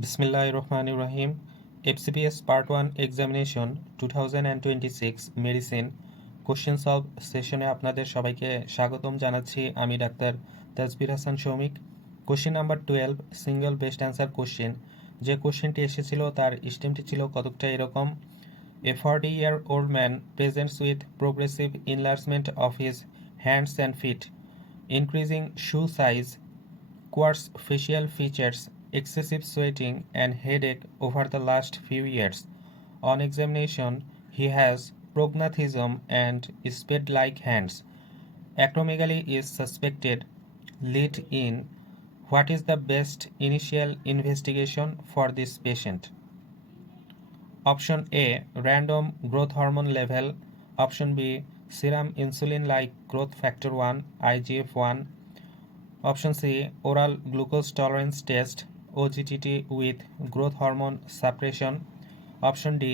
Bismillahirrahmanirrahim. FCPS Part 1 Examination 2026 medicine question solve সেশনে আপনাদের সবাইকে স্বাগতম জানাচ্ছি। আমি doctor Tajbir Hasan Soumik. Question number 12 single best answer question. যে কোশ্চেনটি এসেছিল তার স্টেমটি ছিল কতকটা এরকম: এ 40-year-old man presents with progressive enlargement of his hands and feet, increasing shoe size, coarse facial features, excessive sweating, and headache over the last few years. On examination, he has prognathism and spade-like hands. Acromegaly is suspected. Lead in. What is the best initial investigation for this patient? Option A, random growth hormone level. Option B, serum insulin like growth factor 1, IGF-1. Option C, oral glucose tolerance test, OGTT with growth hormone suppression. Option D,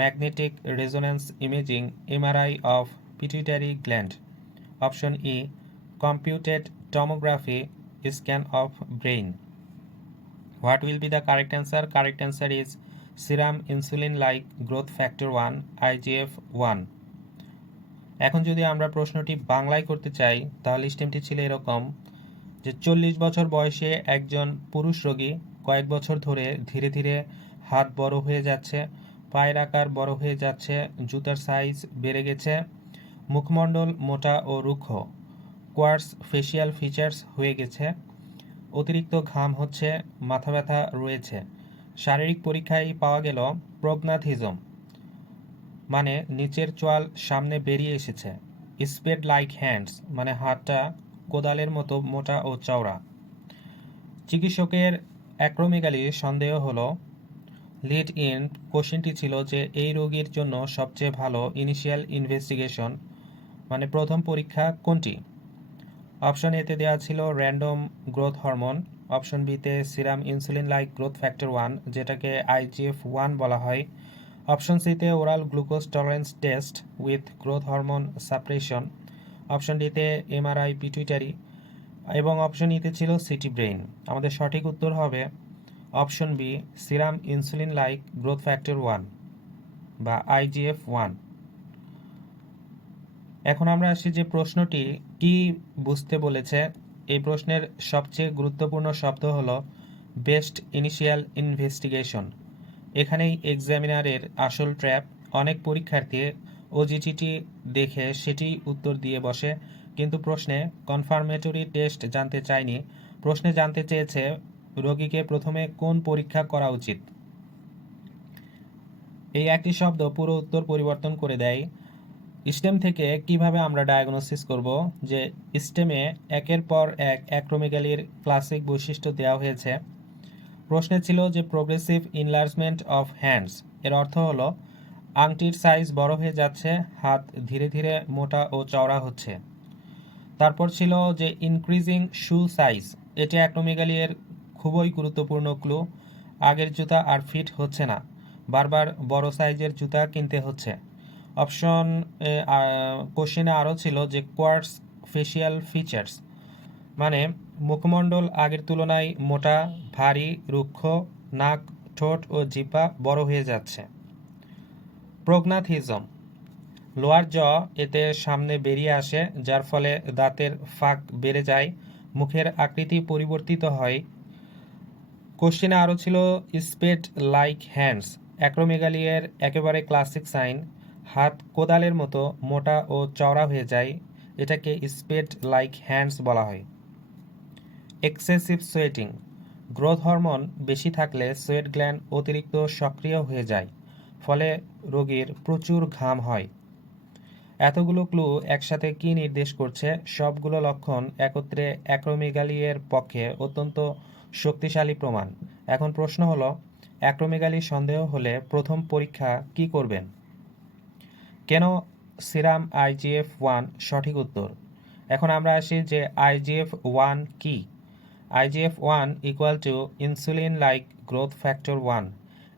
magnetic resonance imaging, MRI of pituitary gland. Option E, computed tomography, scan of brain. What will be the correct answer? Correct answer is serum insulin like growth factor 1, IGF-1. এখন যদি আমরা প্রশ্নটি বাংলায় করতে চাই তাহলে স্টেমটি ছিল এরকম যে 40 বছর বয়সে একজন পুরুষ রোগী কয়েক বছর ধরে ধীরে ধীরে হাত বড় হয়ে যাচ্ছে, পায়ের আকার বড় হয়ে যাচ্ছে, জুতার সাইজ বেড়ে গেছে, মুখমণ্ডল মোটা ও রুক্ষ, কোয়ার্স ফেসিয়াল ফিচার্স হয়ে গেছে, অতিরিক্ত ঘাম হচ্ছে, মাথা ব্যথা রয়েছে। শারীরিক পরীক্ষায় পাওয়া গেল প্রগনাথিজম, মানে নিচের চোয়াল সামনে বেরিয়ে এসেছে। স্পেড লাইক হ্যান্ডস, মানে হাতটা কোদালের মতো মোটা ও চওড়া। চিকিৎসকের অ্যাক্রোমেগালি সন্দেহ হলো। লিড ইন কোশ্চেনটি ছিল যে এই রোগীর জন্য সবচেয়ে ভালো ইনিশিয়াল ইনভেস্টিগেশন, মানে প্রথম পরীক্ষা কোনটি? অপশন এতে দেওয়া ছিল র্যান্ডম গ্রোথ হরমোন, অপশন বিতে serum insulin like growth factor 1 যেটাকে IGF-1 বলা হয়, অপশন সিতে oral glucose tolerance test with growth hormone suppression, option ডিতে MRI পিটুইটারি এবং অপশন ইতে ছিল সিটি ব্রেইন। আমাদের সঠিক উত্তর হবে option B, serum insulin like growth factor 1 বা IGF-1। এখন আমরা আসি যে প্রশ্নটি কি বুঝতে বলেছে। এই প্রশ্নের সবচেয়ে গুরুত্বপূর্ণ শব্দ হলো বেস্ট ইনিশিয়াল ইনভেস্টিগেশন। এখানেই এক্সামিনারের আসল ট্র্যাপ। অনেক পরীক্ষার্থী ওজিটিটি দেখে সেটি উত্তর দিয়ে বসে, কিন্তু প্রশ্নে কনফার্মেটরি টেস্ট জানতে চায়নি। প্রশ্নে জানতে চেয়েছে রোগীকে প্রথমে কোন পরীক্ষা করা উচিত। এই একটি শব্দ পুরো উত্তর পরিবর্তন করে দেয়। স্টেম থেকে কিভাবে আমরা ডায়াগনোসিস করব, যে স্টেমে একের পর এক অ্যাক্রোমেগালির ক্লাসিক বৈশিষ্ট্য দেওয়া হয়েছে। প্রশ্নে ছিল যে প্রোগ্রেসিভ ইনলার্জমেন্ট অফ হ্যান্ডস, এর অর্থ হলো আংটির সাইজ বড় হয়ে যাচ্ছে, হাত ধীরে ধীরে মোটা ও চওড়া হচ্ছে। তারপর ছিল যে ইনক্রিজিং শু সাইজ, এটি অ্যাক্রোমেগালি এর খুবই গুরুত্বপূর্ণ ক্লু। আগের জুতা আর ফিট হচ্ছে না, বারবার বড় সাইজের জুতা কিনতে হচ্ছে। অপশন কোশ্চেনে আরও ছিল যে কোয়ার্স ফেসিয়াল ফিচার্স, মানে মুখমণ্ডল আগের তুলনায় মোটা, ভারী, রুক্ষ, নাক, ঠোঁট ও জিহ্বা বড় হয়ে যাচ্ছে। প্রগনাথিজম, লোয়ার জ এতে সামনে বেরিয়ে আসে, যার ফলে দাঁতের ফাঁক বেড়ে যায়, মুখের আকৃতি পরিবর্তিত হয়। কোশ্চেনে আরও ছিল স্পেড লাইক হ্যান্ডস, অ্যাক্রোমেগালি এর একেবারে ক্লাসিক সাইন, হাত কোদালের মতো মোটা ও চওড়া হয়ে যায়, এটাকে স্পেড লাইক হ্যান্ডস বলা হয়। এক্সেসিভ সোয়েটিং, গ্রোথ হরমোন বেশি থাকলে সোয়েট গ্ল্যান্ড অতিরিক্ত সক্রিয় হয়ে যায়, ফলে রোগীর প্রচুর ঘাম হয়। এতগুলো ক্লু একসাথে কি নির্দেশ করছে? সবগুলো লক্ষণ একত্রে অ্যাক্রোমেগালি এর পক্ষে অত্যন্ত শক্তিশালী প্রমাণ। এখন প্রশ্ন হলো, অ্যাক্রোমেগালি সন্দেহ হলে প্রথম পরীক্ষা কি করবেন? কেন সিরাম IGF-1 সঠিক উত্তর। এখন আমরা আসি যে IGF-1 কি। IGF-1 equal to insulin like growth factor 1।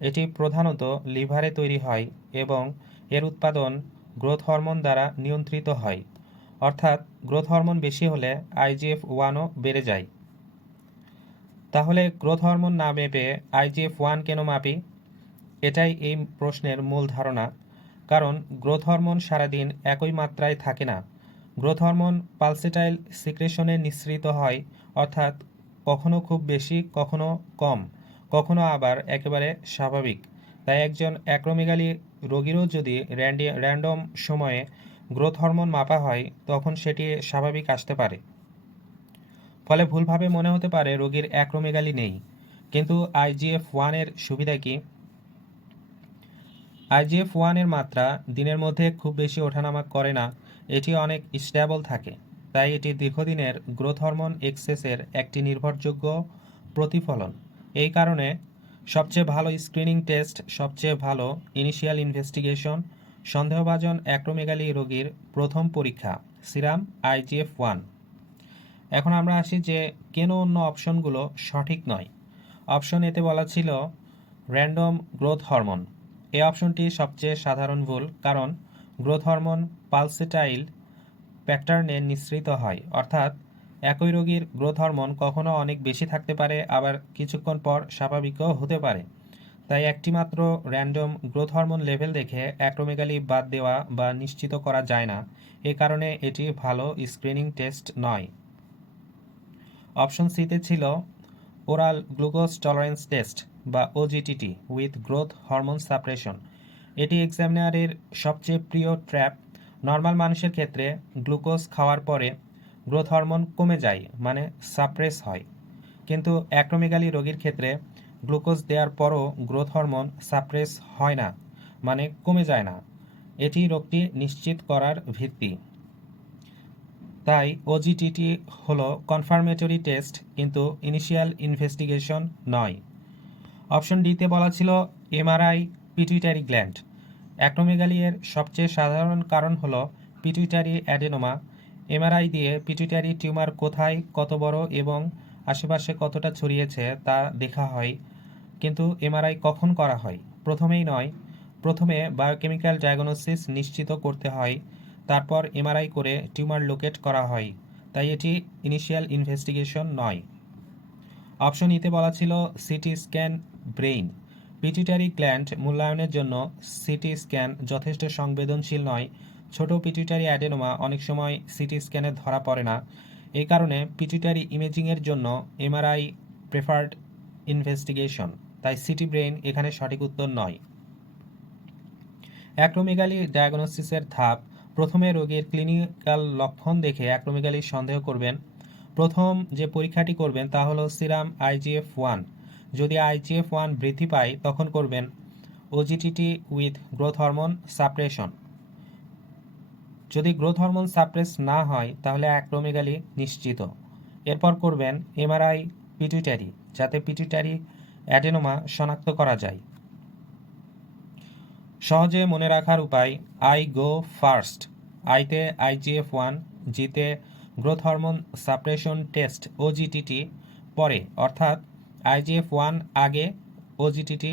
এটি প্রধানত লিভারে তৈরি হয় এবং এর উৎপাদন গ্রোথ হরমোন দ্বারা নিয়ন্ত্রিত হয়, অর্থাৎ গ্রোথ হরমোন বেশি হলে IGF-1ও বেড়ে যায়। তাহলে গ্রোথ হরমোন না মেপে IGF-1 কেন মাপি? এটাই এই প্রশ্নের মূল ধারণা। কারণ গ্রোথ হরমোন সারাদিন একই মাত্রায় থাকে না। গ্রোথ হরমোন পালসেটাইল সিক্রেশনে নিঃসৃত হয়, অর্থাৎ কখনো খুব বেশি, কখনো কম, কখনো আবার একেবারে স্বাভাবিক। তাই একজন অ্যাক্রোমেগালি রোগীরও যদি র্যান্ডম সময়ে গ্রোথ হরমোন মাপা হয়, তখন সেটি স্বাভাবিক আসতে পারে। ফলে ভুলভাবে মনে হতে পারে রোগীর অ্যাক্রোমেগালি নেই। কিন্তু IGF-1 এর সুবিধা কি? IGF-1 এর মাত্রা দিনের মধ্যে খুব বেশি ওঠানামা করে না, এটি অনেক স্টেবল থাকে। তাই এটি দীর্ঘদিনের গ্রোথ হরমোন এক্সেসের একটি নির্ভরযোগ্য প্রতিফলন। এই কারণে সবচেয়ে ভালো স্ক্রিনিং টেস্ট, সবচেয়ে ভালো ইনিশিয়াল ইনভেস্টিগেশন, সন্দেহভাজন অ্যাক্রোমেগালি রোগীর প্রথম পরীক্ষা সিরাম IGF-1। এখন আমরা আসি যে কেন অন্য অপশনগুলো সঠিক নয়। অপশন এতে বলা ছিল র্যান্ডম গ্রোথ হরমোন। এই অপশনটি সবচেয়ে সাধারণ ভুল, কারণ গ্রোথ হরমোন পালসেটাইল প্যাটার্নে নিঃসৃত হয়, অর্থাৎ একই রোগীর গ্রোথ হরমোন কখনো অনেক বেশি থাকতে পারে, আবার কিছুক্ষণ পর স্বাভাবিকও হতে পারে। তাই একটিমাত্র র্যান্ডম গ্রোথ হরমোন লেভেল দেখে অ্যাক্রোমেগালি বাদ দেওয়া বা নিশ্চিত করা যায় না। এ কারণে এটি ভালো স্ক্রিনিং টেস্ট নয়। অপশন সিতে ছিল ওরাল গ্লুকোজ টলারেন্স টেস্ট বা OGTT with growth hormone suppression. এটি এক্সামিনারের সবচেয়ে প্রিয় ট্র্যাপ। নর্মাল মানুষের ক্ষেত্রে গ্লুকোজ খাওয়ার পরে গ্রোথ হরমোন কমে যায়, মানে সাপ্রেস হয়। কিন্তু অ্যাক্রোমেগালি রোগীর ক্ষেত্রে গ্লুকোজ দেওয়ার পরও গ্রোথ হরমোন সাপ্রেস হয় না, মানে কমে যায় না। এটি রোগটি নিশ্চিত করার ভিত্তি। তাই OGTT হলো কনফার্মেটরি টেস্ট, কিন্তু ইনিশিয়াল ইনভেস্টিগেশন নয়। অপশন ডিতে বলা ছিল MRI পিটুইটারি গ্ল্যান্ড। অ্যাক্রোমেগালি এর সবচেয়ে সাধারণ কারণ হলো পিটুইটারি অ্যাডেনোমা। MRI দিয়ে পিটুইটারি টিউমার কোথায়, কত বড় এবং আশেপাশে কতটা ছড়িয়েছে তা দেখা হয়। কিন্তু MRI কখন করা হয়? প্রথমেই নয়। প্রথমে বায়োকেমিক্যাল ডায়াগনোসিস নিশ্চিত করতে হয়, তারপর MRI করে টিউমার লোকেট করা হয়। তাই এটি ইনিশিয়াল ইনভেস্টিগেশন নয়। অপশন ইতে বলা ছিল CT scan brain. Pituitary gland মূল্যায়নের জন্য সিটি স্ক্যান যথেষ্ট সংবেদনশীল নয়। ছোট পিটুইটারি অ্যাডেনোমা অনেক সময় সিটি স্ক্যানে ধরা পড়ে না। এই কারণে পিটুইটারি ইমেজিংয়ের জন্য MRI প্রেফার্ড ইনভেস্টিগেশন। তাই সিটি ব্রেইন এখানে সঠিক উত্তর নয়। অ্যাক্রোমেগালি ডায়াগনোসিসের ধাপ: প্রথমে রোগীর ক্লিনিক্যাল লক্ষণ দেখে অ্যাক্রোমেগালির সন্দেহ করবেন। প্রথম যে পরীক্ষাটি করবেন তা হলো সিরাম IGF-1। যদি IGF-1 বৃদ্ধি পায় তখন করবেন OGTT with growth hormone suppression. যদি গ্রোথ হরমোন সাপ্রেস না হয় তাহলে অ্যাক্রোমেগালি নিশ্চিত। এরপর করবেন MRI পিটুইটারি, যাতে পিটুইটারি অ্যাডেনোমা শনাক্ত করা যায়। সহজে মনে রাখার উপায়: আই গো ফার্স্ট। আইতে IGF-1, জিতে growth hormone suppression test OGTT পরে, অর্থাৎ IGF-1 আগে, OGTT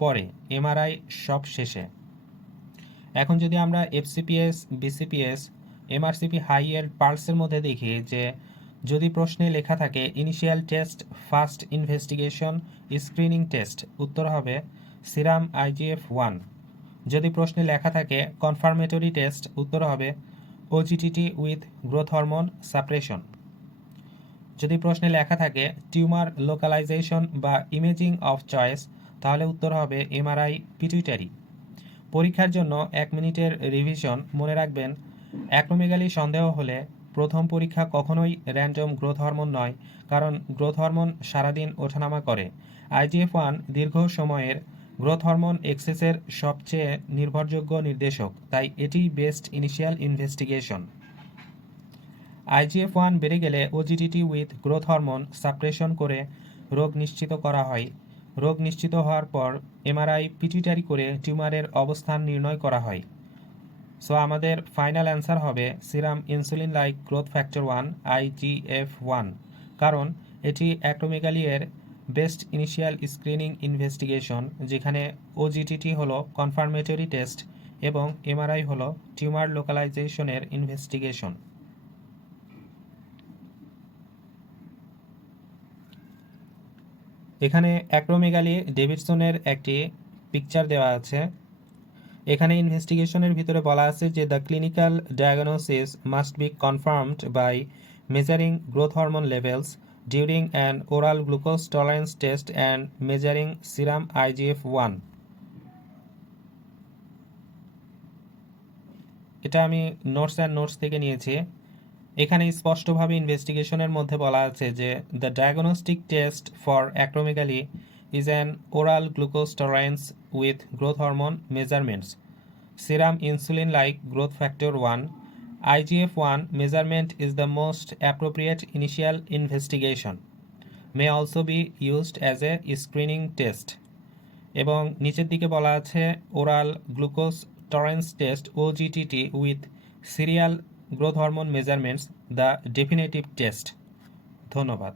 পরে, MRI সব শেষে। এখন যদি আমরা FCPS, BCPS, MRCP হাই এর পার্টসের মধ্যে দেখি যে যদি প্রশ্নে লেখা থাকে initial test, first investigation, screening test, উত্তর হবে সিরাম IGF-1। যদি প্রশ্নে লেখা থাকে কনফার্মেটরি টেস্ট, উত্তর হবে OGTT with growth hormone suppression. যদি প্রশ্নে লেখা থাকে টিউমার লোকালাইজেশন বা ইমেজিং অফ চয়েস, তাহলে উত্তর হবে MRI পিটুইটারি। পরীক্ষার জন্য 1 মিনিটের রিভিশন। মনে রাখবেন, অ্যাক্রোমেগালি সন্দেহ হলে প্রথম পরীক্ষা কখনোই র্যান্ডম গ্রোথ হরমোন নয়, কারণ গ্রোথ হরমোন সারাদিন ওঠানামা করে। IGF-1 দীর্ঘ সময়ের গ্রোথ হরমোন এক্সেসের সবচেয়ে নির্ভরযোগ্য নির্দেশক, তাই এটিই বেস্ট ইনিশিয়াল ইনভেস্টিগেশন। IGF-1 বেড়ে গেলে OGTT with growth hormone suppression করে রোগ নিশ্চিত করা হয়। রোগ নিশ্চিত হওয়ার পর MRI পিটুইটারি করে টিউমারের অবস্থান নির্ণয় করা হয়। সো আমাদের ফাইনাল অ্যান্সার হবে serum insulin like growth factor 1 IGF-1, কারণ এটি অ্যাক্রোমেগালি এর বেস্ট ইনিশিয়াল স্ক্রিনিং ইনভেস্টিগেশন, যেখানে OGTT হলো কনফার্মেটরি টেস্ট এবং MRI হলো টিউমার লোকালাইজেশনের ইনভেস্টিগেশন। এখানে অ্যাক্রোমেগালি ডেভিডসনের একটি পিকচার দেওয়া আছে। এখানে ইনভেস্টিগেশনের ভিতরে বলা আছে যে the clinical diagnosis must be confirmed by measuring growth hormone levels during an oral glucose tolerance test and measuring serum IGF-1। এটা আমি নোটস থেকে নিয়েছি। এখানে স্পষ্টভাবে ইনভেস্টিগেশনের মধ্যে বলা আছে যে the diagnostic test for acromegaly is an oral glucose tolerance with growth hormone measurements, serum insulin like growth factor 1, IGF-1 measurement is the most appropriate initial investigation, may also be used as a screening test। এবং নিচের দিকে বলা আছে oral glucose tolerance test OGTT with serial growth hormone measurements the definitive test. ধন্যবাদ।